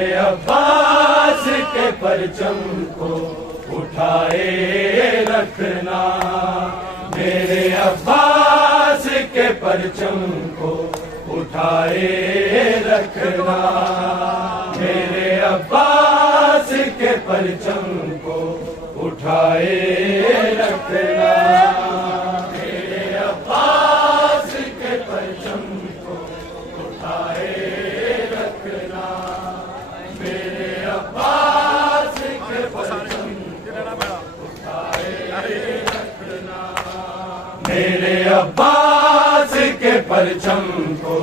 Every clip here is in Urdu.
میرے عباس کے پرچم کو اٹھائے رکھنا، میرے عباس کے پرچم کو اٹھائے رکھنا، میرے عباس کے پرچم کو اٹھائے رکھنا، میرے عباس کے پرچم کو اٹھائے رکھنا، میرے عباس کے پرچم کو اٹھائے رکھنا، میرے عباس کے پرچم کو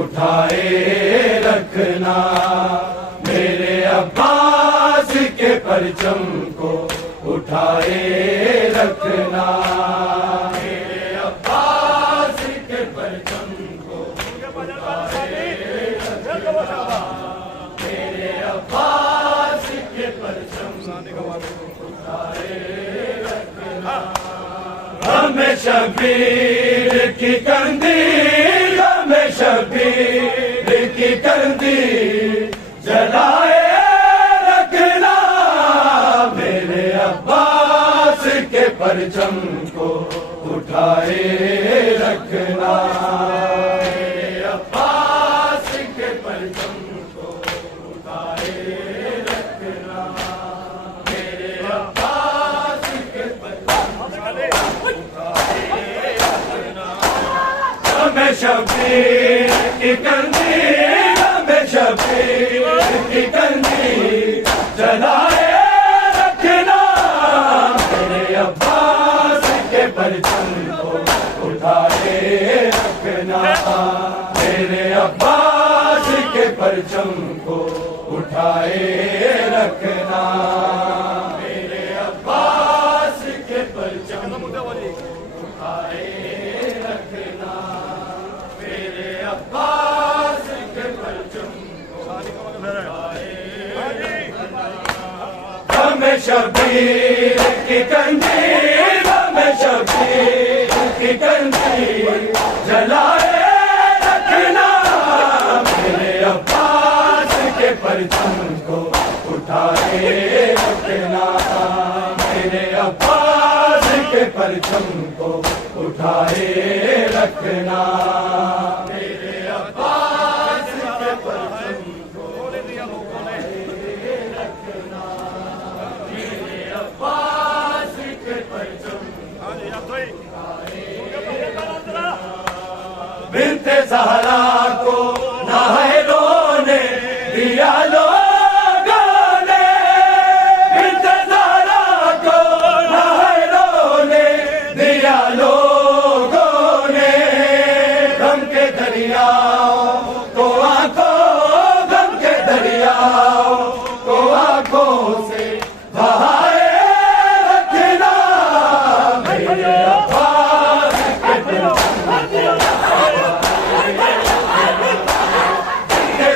اٹھائے رکھنا، میرے عباس کے پرچم کو اٹھائے رکھنا، میرے عباس کے پرچم کو اٹھائے رکھنا، میرے عباس کے پرچم کو اٹھائے رکھنا، ہمیں شبیر کی قندیل، ہمیں شبیر کی قندیل جلائے رکھنا، میرے عباس کے پرچم کو اٹھائے رکھنا، میرے عباس کے پرچم کو اٹھائے رکھنا، میرے عباس کے پرچم کو اٹھائے رکھنا، ہمیں شبیر کی قندیل، ہمیں شبیر کی قندیل جلائے رکھنا، میرے عباس کے پرچم کو اٹھائے رکھنا، میرے عباس کے پرچم کو اٹھائے رکھنا، میرے عباس کے پرچم کو اٹھائے رکھنا، میرے عباس کے پرچم کو اٹھائے رکھنا، ہمیں شبیر کی قندیل، ہمیں شبیر کی قندیل جلائے رکھنا، میرے عباس کے پرچم کو اٹھائے رکھنا، میرے عباس کے پرچم کو اٹھائے رکھنا، میرے عباس کے پرچم کو اٹھائے رکھنا، میرے عباس کے پرچم کو اٹھائے رکھنا، بنت زہرا کو ناہلوں نے دیا لوگوں نے، بنت زہرا کو ناہلوں نے دیا لوگوں نے، غم کے دریاؤں کو آنکھوں، غم کے دریاؤں کو آنکھوں سے بہائے رکھنا، میرے عباس کے پرچم کو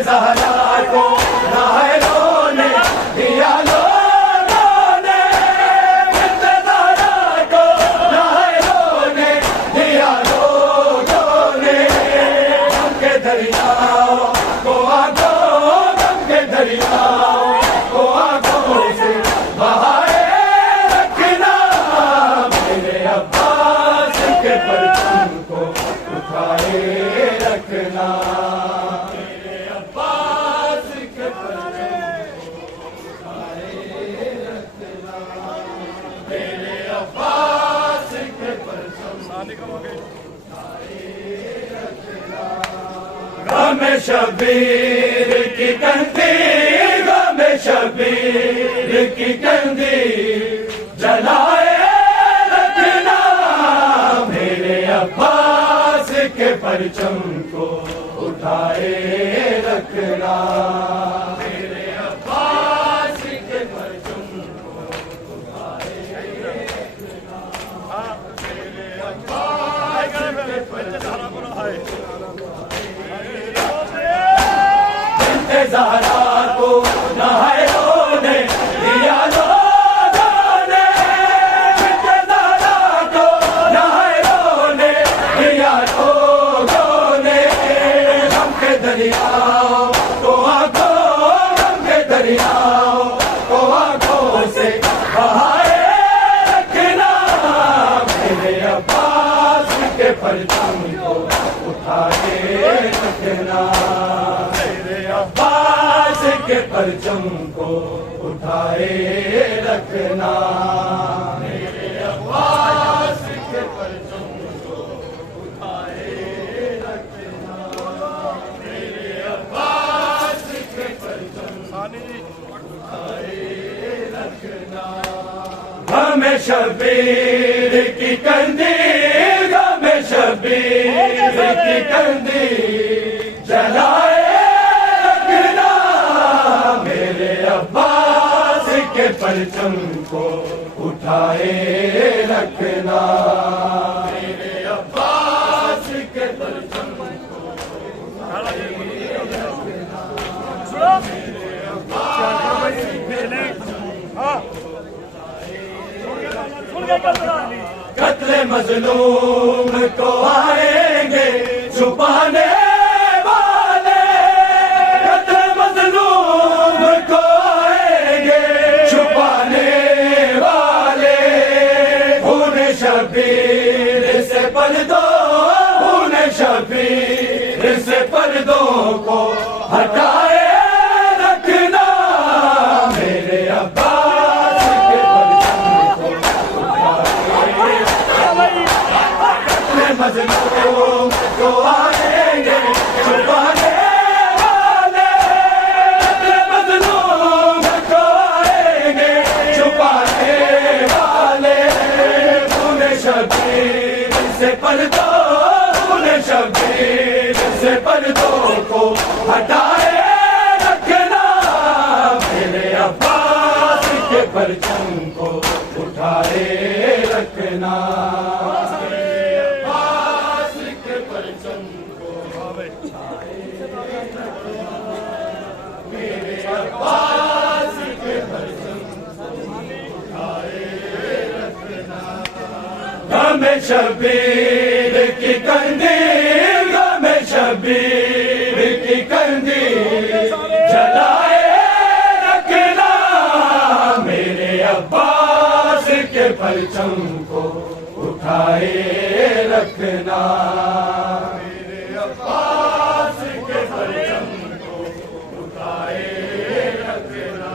زہرا کو ناہلوں نے دیا لوگوں نے، بنت زہرا کو ناہلوں نے دیا لوگوں نے، غم کے دریاؤں کو آنکھوں، غم کے دریاؤں کو آنکھوں سے بہائے رکھنا، میرے عباس کے پرچم کو اٹھائے رکھنا، میرے عباس کے پرچم کو اٹھائے رکھنا، میرے عباس کے پرچم کو اٹھائے رکھنا، غم شبیر کی قندیل، غم شبیر کی قندیل جلائے رکھنا، میرے عباس کے پرچم کو اٹھائے رکھنا، میرے عباس کے پرچم کو اٹھائے رکھنا، میرے عباس کے پرچم کو بنت زہرا کو ناہلوں نے دیا لوگوں نے، بنت زہرا کو ناہلوں نے دیا لوگوں نے، غم کے دریاؤں کو آنکھوں، غم کے پرچم کو اٹھائے رکھنا، میرے عباس کے پرچم کو اٹھائے رکھنا، میرے عباس کے پرچم کو اٹھائے رکھنا، ہمیں شبیر کی قندیل، ہمیں شبیر کی قندیل جلائے رکھنا، میرے عباس کے پرچم کو اٹھائے رکھنا، میرے عباس کے پرچم کو اٹھائے رکھنا، میرے عباس قتل مظلوم کو آئیں گے چھپانے والے، قتل مظلوم کو آئیں گے چھپانے والے، خون شبیر سے پردوں، خون شبیر سے پردوں کو ہٹائے رکھنا، میرے عباس کے پرچم کو اٹھائے رکھنا، مظلوم کو آئیں گے چھپانے والے، مظلوم کو آئیں گے چھپانے والے، خون شبیر سے پردوں، خون شبیر سے پردوں کو ہٹائے رکھنا، میرے عباس کے پرچم کو اٹھائے رکھنا، ہمیں شبیر کی قندیل، ہمیں شبیر کی قندیل جلائے رکھنا، میرے عباس کے پرچم کو اٹھائے رکھنا، میرے عباس کے پرچم کو اٹھائے رکھنا،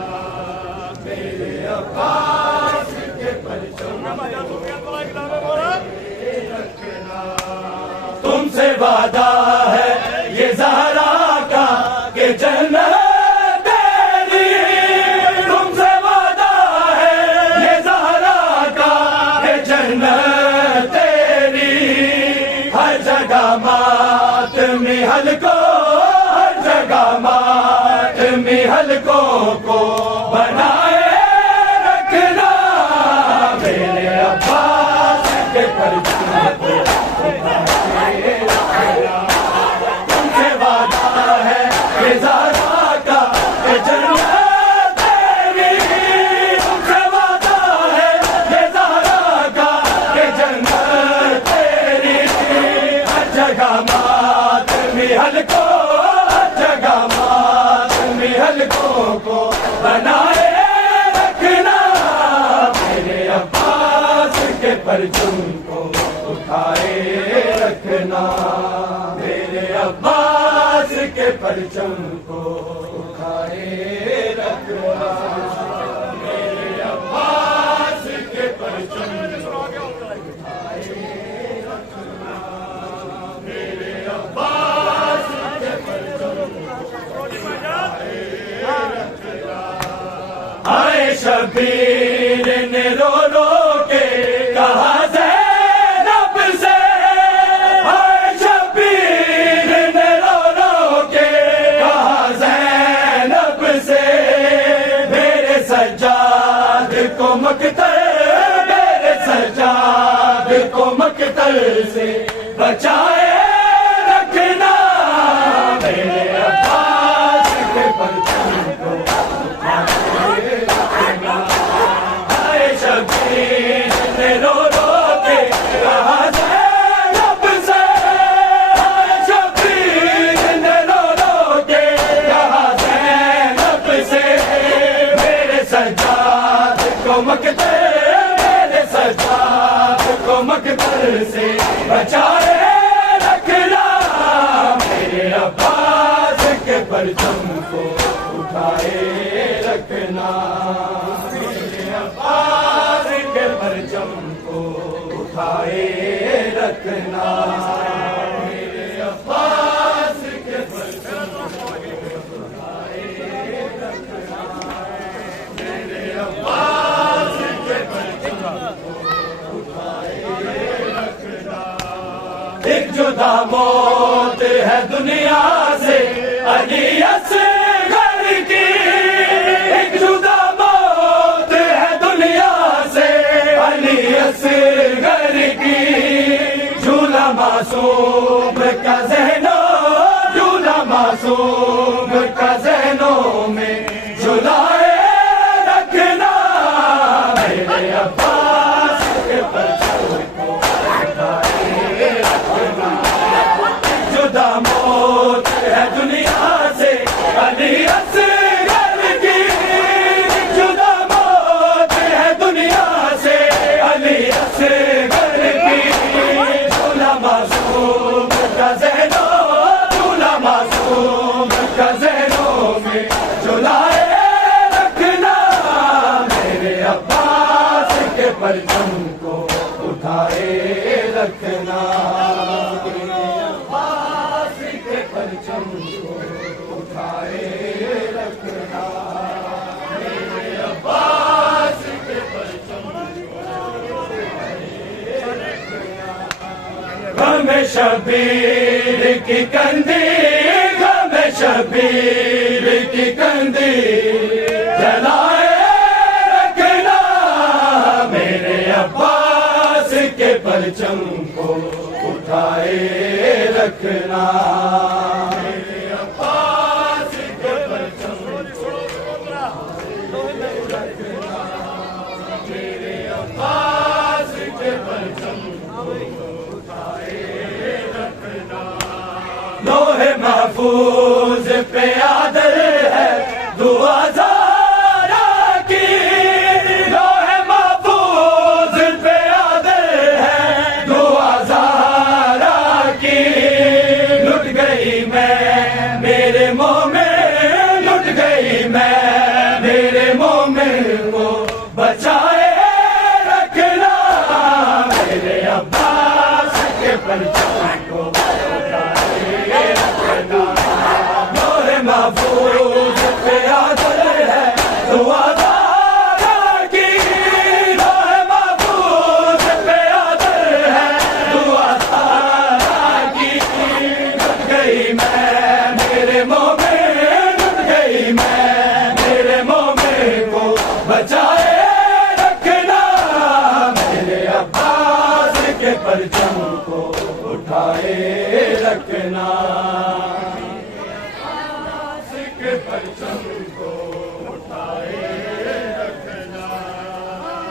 میرے عباس کے پرچم کو تم سے وعدہ ہے یہ زہرا کا کہ جنت تیری، تم سے وعدہ ہے یہ زہرا کا کہ جنت تیری، ہر جگہ ماتمی حلقوں، ہر جگہ ماتمی حلقوں کو بنائے رکھنا، میرے عباس کے پرچم کو اٹھائے رکھنا، تم سے وعدہ ہے کہ زہرا کا کہ جنت تیری، تم سے وعدہ ہے کہ زہرا کا کہ جنت تیری، ہر جگہ ماتمی حلقوں، ہر جگہ ماتمی حلقوں کو بنائے رکھنا، میرے عباس کے پرچم کو اٹھائے رکھنا، میرے عباس کے پرچم کو اٹھائے رکھنا، میرے عباس کے پرچم کو اٹھائے رکھنا، میرے عباس کے پرچم کو اٹھائے رکھنا، آئے شبیر نے رو رو کے کہا زینب سے، آئے شبیر نے رو رو کے کہا زینب سے، میرے سجاد کو مقتل، میرے سجاد کو مقتل سے بچائے رکھنا، میرے عباس کے پرچم کو اٹھائے رکھنا، آئے شبیر نے رو رو کے کہا زینب سے، آئے شبیر نے رو رو کے کہا زینب سے، میرے سجاد کو مقتل، میرے سجاد کو مقتل سے بچائے رکھنا، میرے عباس کے پرچم کو اٹھائے رکھنا، میرے عباس کے پرچم کو اٹھائے رکھنا، میرے عباس کے پرچم کو اٹھائے رکھنا، میرے عباس کے پرچم کو اٹھائے رکھنا۔ ایک جدا موت ہے دنیا سے علی اصغر کی، ایک جدا موت ہے دنیا سے علی اصغر کی، جھولا معصوم کا ذہنوں، جھولا معصوم کا ذہنوں میں جھلائے رکھنا، میرے عباس کے پرچم کو اٹھائے رکھنا، جدا موت ہے دنیا سے علی اصغر کی، جدا موت ہے دنیا سے علی اصغر کی، جھولا معصوم کا ذہنوں، جھولا معصوم کا ذہنوں میں جھلائے رکھنا، میرے عباس کے پرچم کو اٹھائے رکھنا، میرے عباس کے پرچم کو اٹھائے رکھنا، میرے عباس کے پرچم کو اٹھائے رکھنا۔ غم شبیر کی کندی، غم شبیر کی کندی جلائے رکھنا، میرے عباس کے پرچم کو اٹھائے رکھنا، میرے عباس کے پرچم کو اٹھائے رکھنا، میرے عباس کے پرچم کو اٹھائے رکھنا۔ لوح محفوظ پہ عادل ہے دعا زارا کی، لوح محفوظ پہ عادل ہے دعا زارا کی، لٹ گئی میں میرے مومن، لٹ گئی میں میرے مومن کو بچائے رکھنا، میرے عباس کے پرچم کو اٹھائے رکھنا، لوح محفوظ پہ عادل ہے دعا زارا کی، لوح محفوظ پہ عادل ہے دعا زارا کی، لٹ گئی میں میرے مومن، لٹ گئی میں میرے مومن کو بچائے رکھنا، میرے عباس کے پرچم کو اٹھائے رکھنا، عباس کے پرچم کو اٹھائے رکھنا،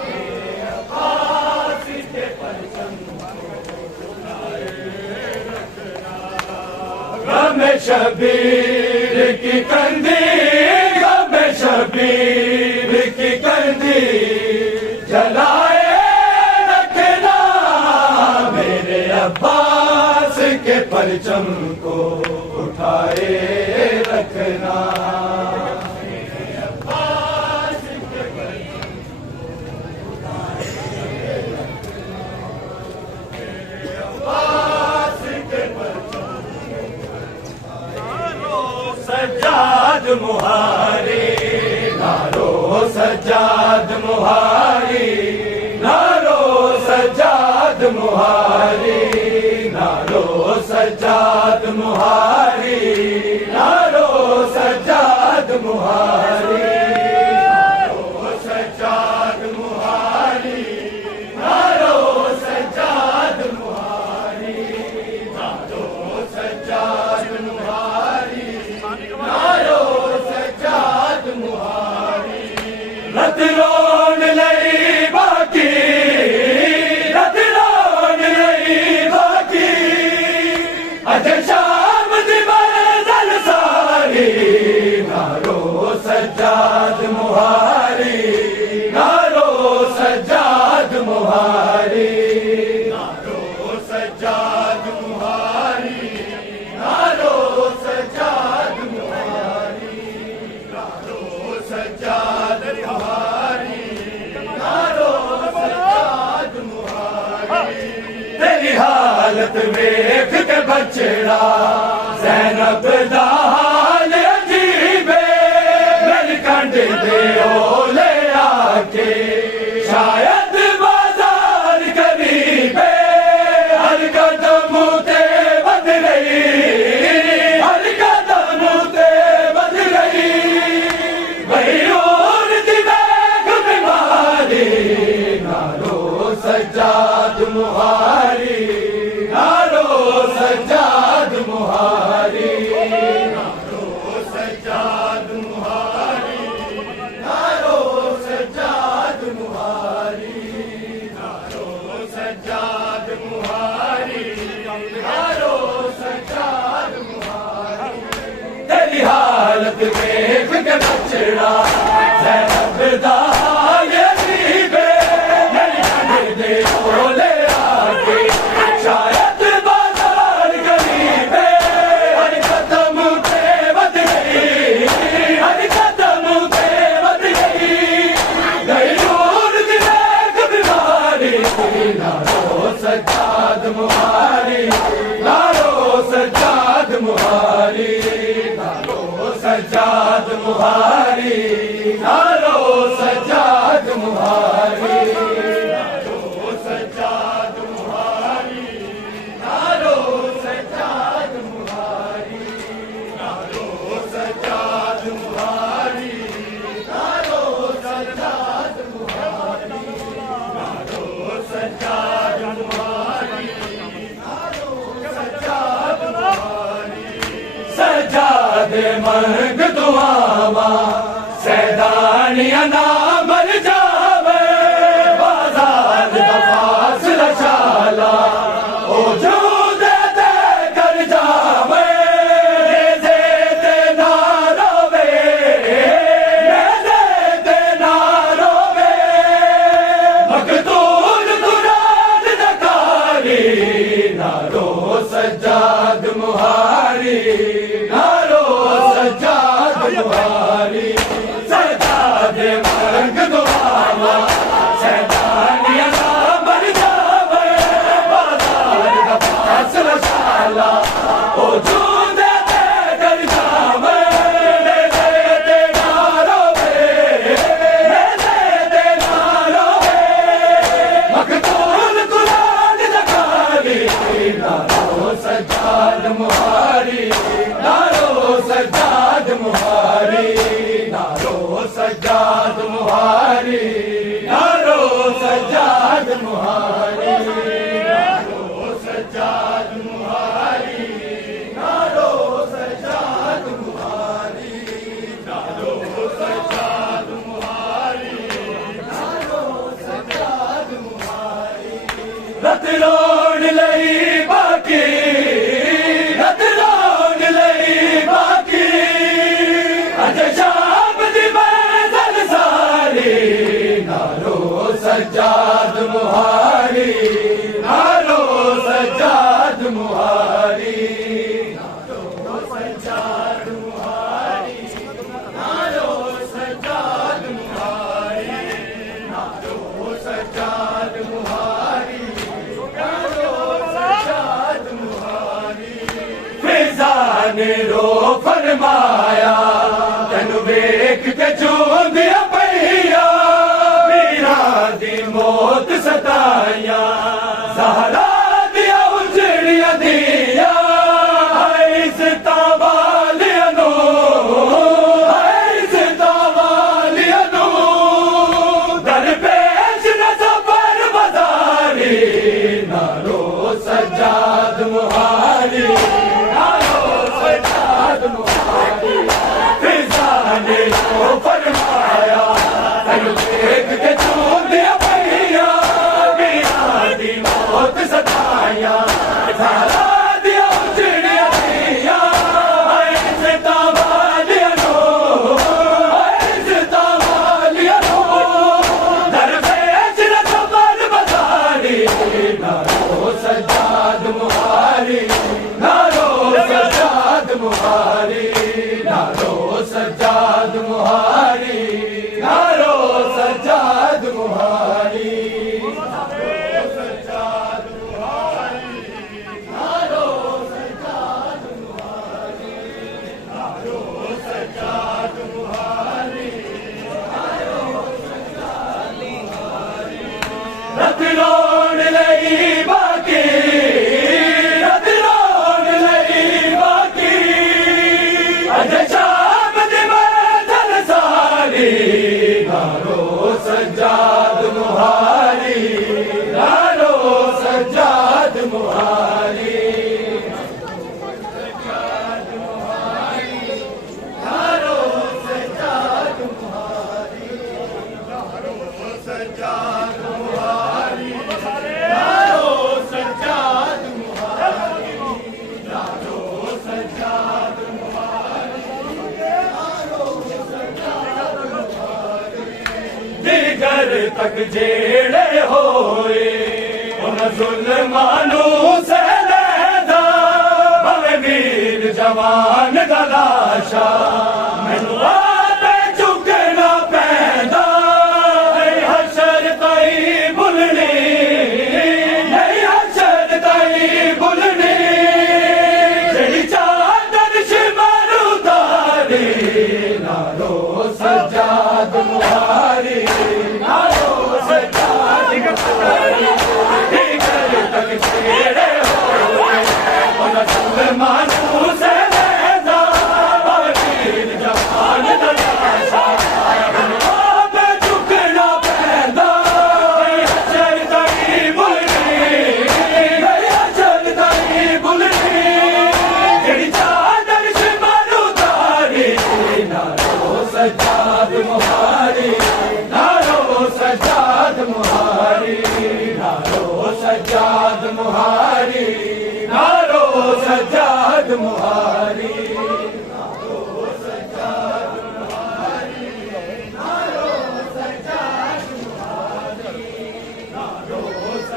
میرے عباس کے پرچم کو اٹھائے رکھنا۔ غم شبیر کی کندی، غم شبیر کی کندی جلائے رکھنا، میرے عباس کے پرچم کو اٹھائے رکھنا، میرے عباس کے پرچم کو اٹھائے رکھنا، میرے عباس کے پرچم کو سجاد مہاری، نارو سجاد مہاری، نارو سجاد مہاری، نارو سجاد مہاری، نارو سجاد مہاری، نارو سجاد مہاری، نارو سجاد مہاری، نارو سجاد مہاری، نارو سجاد مہاری، رت رون لئی باقی، رت رون لئی باقی، اجے شام دی منزل ساری، نارو سجاد مہاری، نارو سجاد مہاری، نارو سجاد مہاری، نارو سجاد مہاری، سجاد مہاری نارو سجاد مہاری تیری حالت ویکھ کے بچڑا زینب دا حال عجیب میری کنڈ دے اولے آ کے شاید بازار قریب ہر قدم تے بد رہی ہر قدم تے بد رہی وہی اور دی بیگ بیماری نارو سجاد مہاری نارو سجاد مہاری نارو سجاد مہاری نارو سجاد مہاری نارو سجاد مہاری نارو سجاد مہاری تیری حالت دیکھ کے بچڑا زینب دا حال عجیب میری کنڈ دے اولے آ کے شاید بازار قریب ہر قدم تے بد گئی ہر قدم تے بد گئی گئی اور دی بیگ بیماری نارو سجاد مہاری نارو سجاد مہاری نارو سجاد مہاری نارو سجاد مہاری نارو سجاد مہاری نارو سجاد مہاری نارو سجاد مہاری نارو سجاد مہاری نارو سجاد مہاری نارو سجاد مہاری سجاد منگ دعاواں سیدانیاں نہ مر جاوے بازار دا فاصلہ شالا او جو دے کر جاوے نیزے تے نہ روے نیزے تے نہ روے مقتول قرآن دا قاری نارو سجاد مہاری نارو سجاد مہاری سجاد منگ دعاواں سیدانیاں نہ مر جاوے بازار دا فاصلہ شالا او جو دے کر جاوے نیزے تے نہ روے نیزے تے نہ روے مقتول قرآن دا قاری نارو سجاد مہاری نارو سجاد مہاری نارو سجاد مہاری نارو سجاد مہاری نارو سجاد مہاری نارو سجاد مہاری نارو سجاد مہاری نارو سجاد مہاری رت روڑ لئی باقی رت روڑ لئی باقی اج شام دی محفل ساری نارو سجاد مہاری نارو سجاد مہاری نارو سجاد مہاری نارو سجاد مہاری نارو سجاد مہاری نارو سجاد مہاری فضا نے رو فرمایا تینو ویکھ کے چوندیاں پئیاں میرا دی موت ستائیاں زہرا دیا اجڑیاں دیا عزتاں والیاں نو عزتاں والیاں نو درپیش نہ سفر بازاری نارو سجاد مہاری نارو سجاد مہاری نارو سجاد مہاری نارو سجاد مہاری نارو سجاد مہاری نارو سجاد مہاری نارو سجاد مہاری نارو سجاد دیگر تک جیڑے ہوئے ان ظلمانوں سے لیدا بھوے ویر جوان دا لاشا مینوں آپے چکنا پیندا نہیں حشر تائی بھلنی نہیں حشر تائی بھلنی جڑی چادر شمر اتاری نارو سجاد مہاری نارو سجاد مہاری دیگر تک جیڑے ہوئے ان ظلمانوں سے لیدا بھوے ویر جوان دا لاشا مینوں آپے چکنا پیندا نہیں حشر تائی بھلنی نہیں حشر تائی بھلنی جڑی چادر شمر اتاری نارو سجاد مہاری نارو سجاد مہاری نارو سجاد مہاری نارو سجاد مہاری نارو سجاد مہاری نارو سجاد مہاری نارو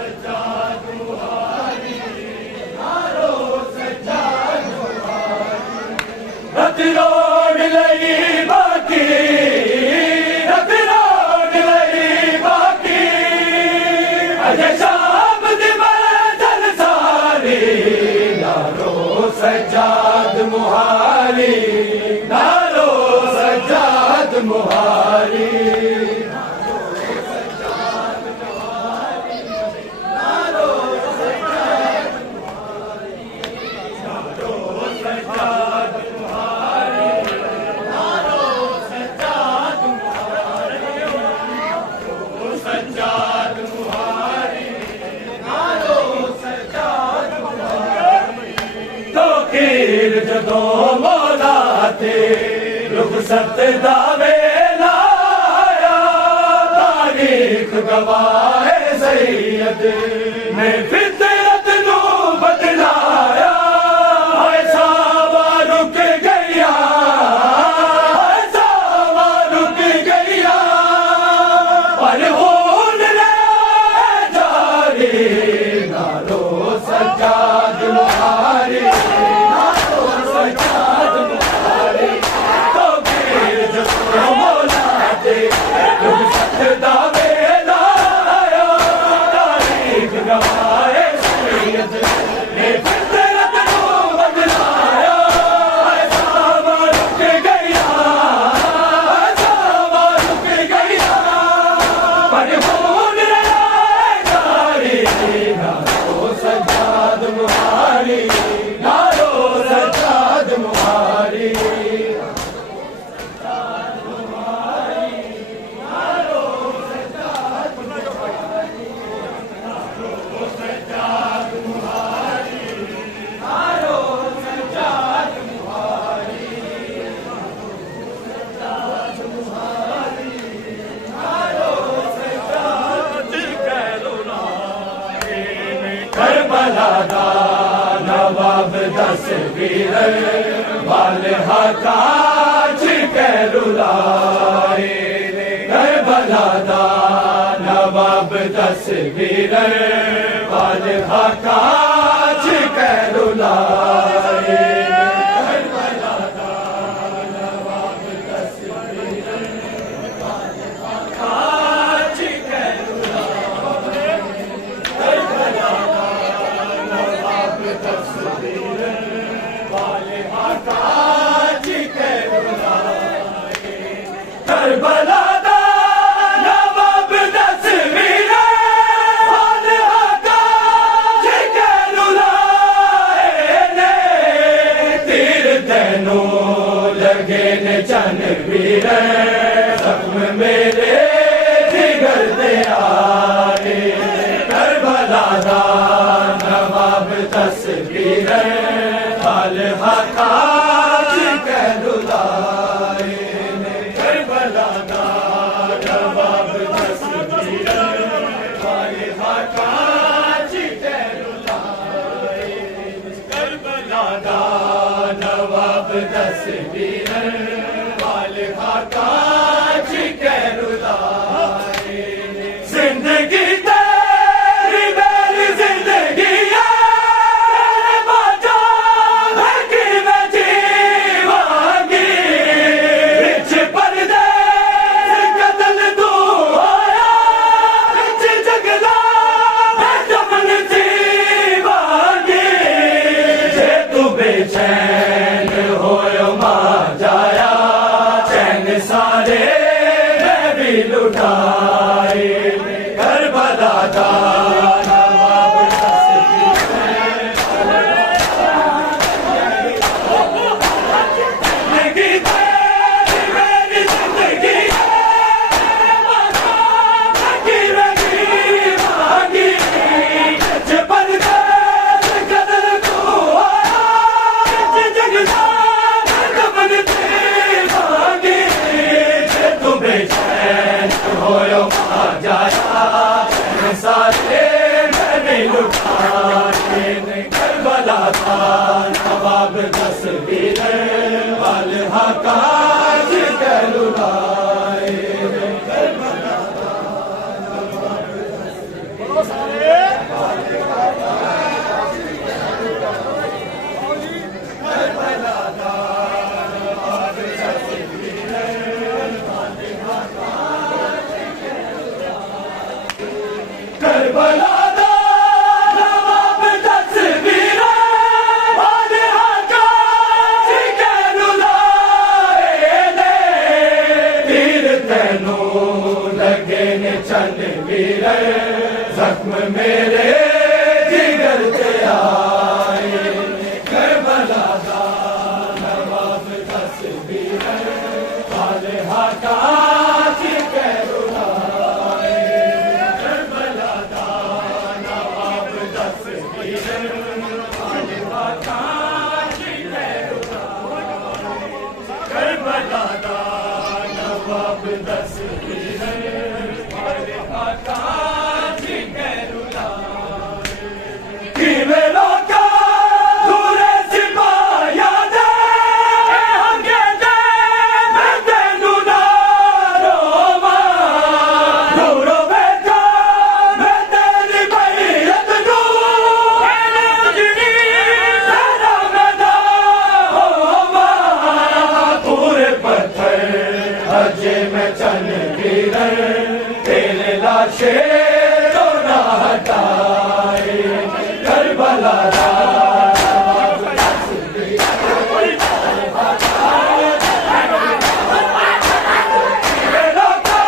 سجاد مہاری نارو سجاد مہاری رت روڑ لئی باقی رت روڑ لئی باقی اجے شام دی منزل ساری نارو سجاد مہاری نارو سجاد مہاری نارو سجاد مہاری نارو سجاد مہاری نارو سجاد مہاری نارو سجاد مہاری نارو سجاد مہاری نارو سجاد مہاری تو خیر جدوں مولا تے رخصت دا ویلا آیا تاریخ گواہ سید نے فطرت نو بدلایا ایسا رک گیا ایسا رک گیا پر ہون لے جاری نارو سجاد مہاری نارو سجاد مہاری تو پھر جو مولا دے رخصت دا ویلا آیا تاریخ گواہ سید نے فطرت نو بدلایا ایسا رک گیا ایسا رک گیا پر ہون لے جاری نارو سجاد مہاری نارو سجاد مہاری کربلا دا نواب دس ویر والہ کاج کیرولائے کربلا دا نواب دس ویر والہ کاج کیرولائے کربلا دا نواب دس ویر والہ کاج کیرولائے کربلا تصویر والہ کاج کیرولائے کربلا دا نواب تصویر والہ کاج کیرولائے تیر تینوں لگے نے چن ویر سب ہویا آ جایا سارے میں لٹائے کربلا تھا نواب تصویر والہا کا ذکر لائے کربلا تھا کربلا دا نواب تصویر والہا کا ذکر لائے تیر تینوں لگے نے چند ویر زخم میرے جگر تے آئے کربلا دا نواب تصویر والہا کا ذکر لائے کربلا دا نواب تصویر والہا کا ذکر لائے کربلا دا نواب تصویر والہا کا ذکر لائے کیویں لوکا دورے سپاہیا دے ہنگے دے میں تینوں نہ روواں دوروں بیٹھا میں تیری بیعت نوں اجڑی تیرا میں نہ ہوواں پورے پتھر اجے میں چن ویرن تیرے لاشے تو نہ ہٹائے کربلا دا نواب تصویر والہا کیویں لوکا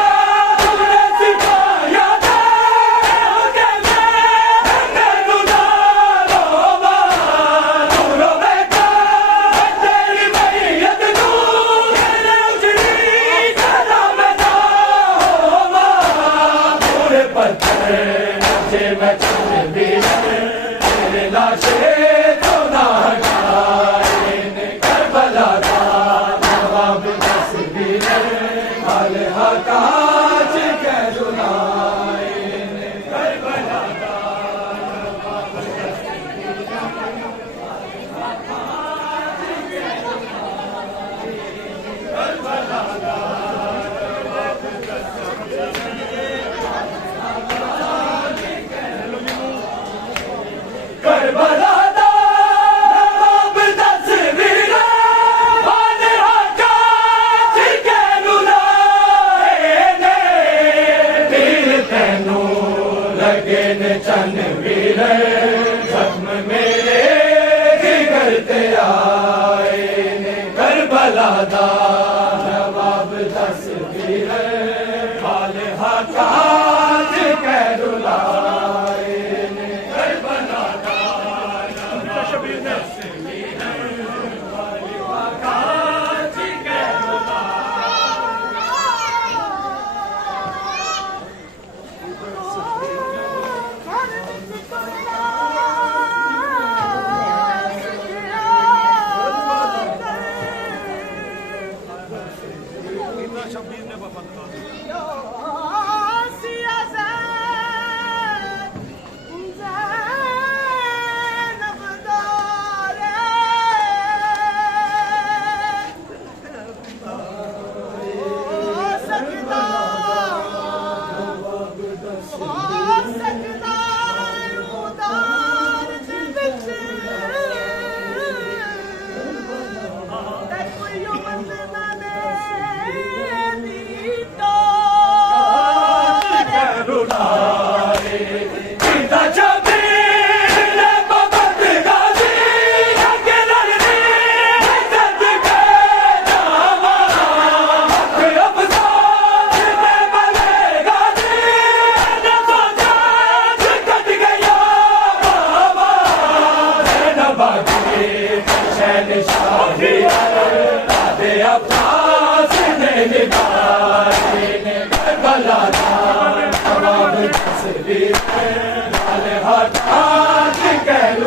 دورے سپاہیا دے ہنگے دے میں تینوں نہ روواں دوروں بیٹھا میں تیری بیعت نوں اجڑی تیرا میں نہ ہوواں پورے پتھر اجے میں چن ویرن تیرے لاشے تو نہ ہٹائے کربلا دا نواب تصویر والہا کا ذکر لائے کربلا دا نواب تصویر والہا کا ذکر لائے کربلا دا نواب تصویر کربلا دا نواب تصویر والہا کا ذکر لائے تیر تینوں لگے نے چند ویر زخم میرے جگر تے آئے کربلا دا نواب تصویر والہا کا ذکر لائے کربلا دا نواب تصویر والہا کا ذکر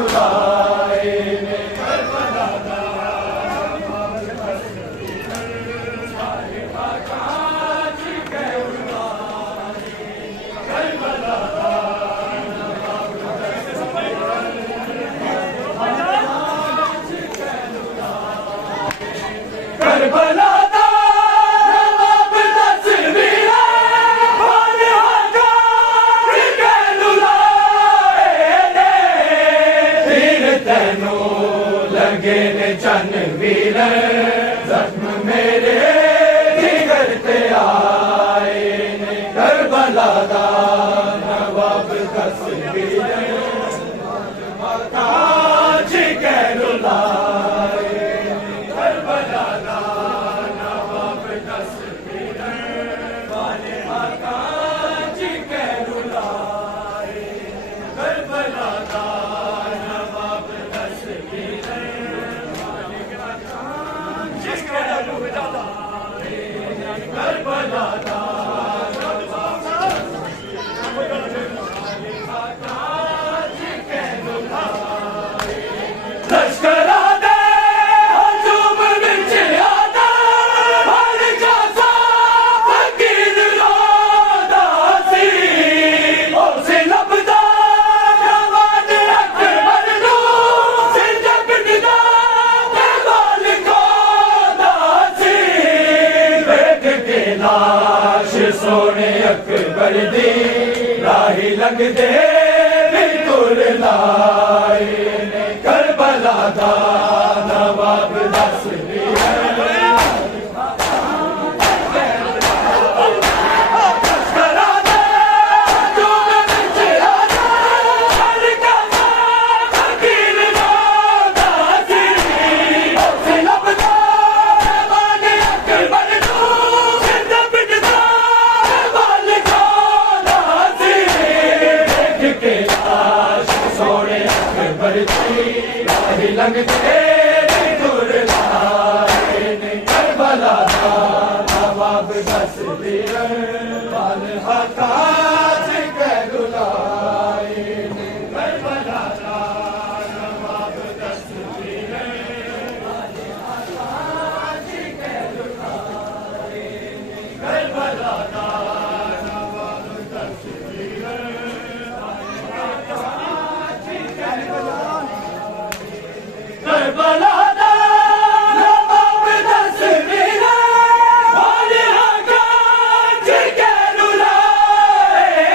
سونے اکبر دی راہی لنگ دے بالکل لائے کربلا دا نواب دس لنگ تیرے دور لائے کربلا دا نواب دس دیر بال حقاج کے دلائے کربلا دا نواب دس دیر بال حقاج کے دلائے کربلا دا نواب دس دیر کربلا دا نواب دس دیر بال حقاج کے دلائے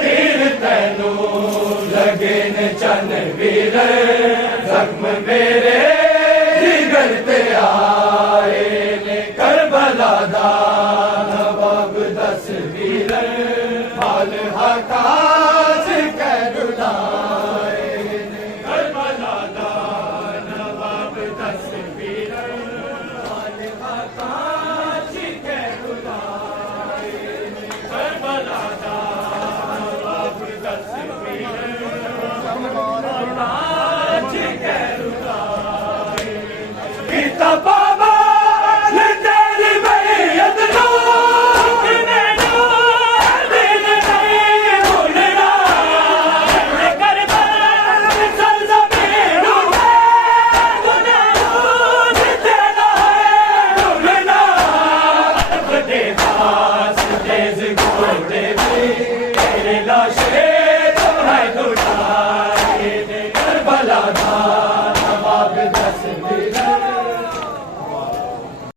تیر تینوں لگے نے چن ویر زخم میرے جگر تے آئے کربلا دا نواب دس دیر بال حقاج کے دلائے کربلا دا نواب دس دیر بال حقاج کے دلائے کربلا دا نواب دس دیر بال حقاج کے دلائے کتا بابا تیری بیعت نو حکمے نو دل نہیں بھولنا کربلا سرزمین ہے گناہوں دینا ہے ڈھولنا عرب دے پاس تیز گھوڑے بھی تیرے لاشے تو ہے دلائے کربلا دا نواب دس دیر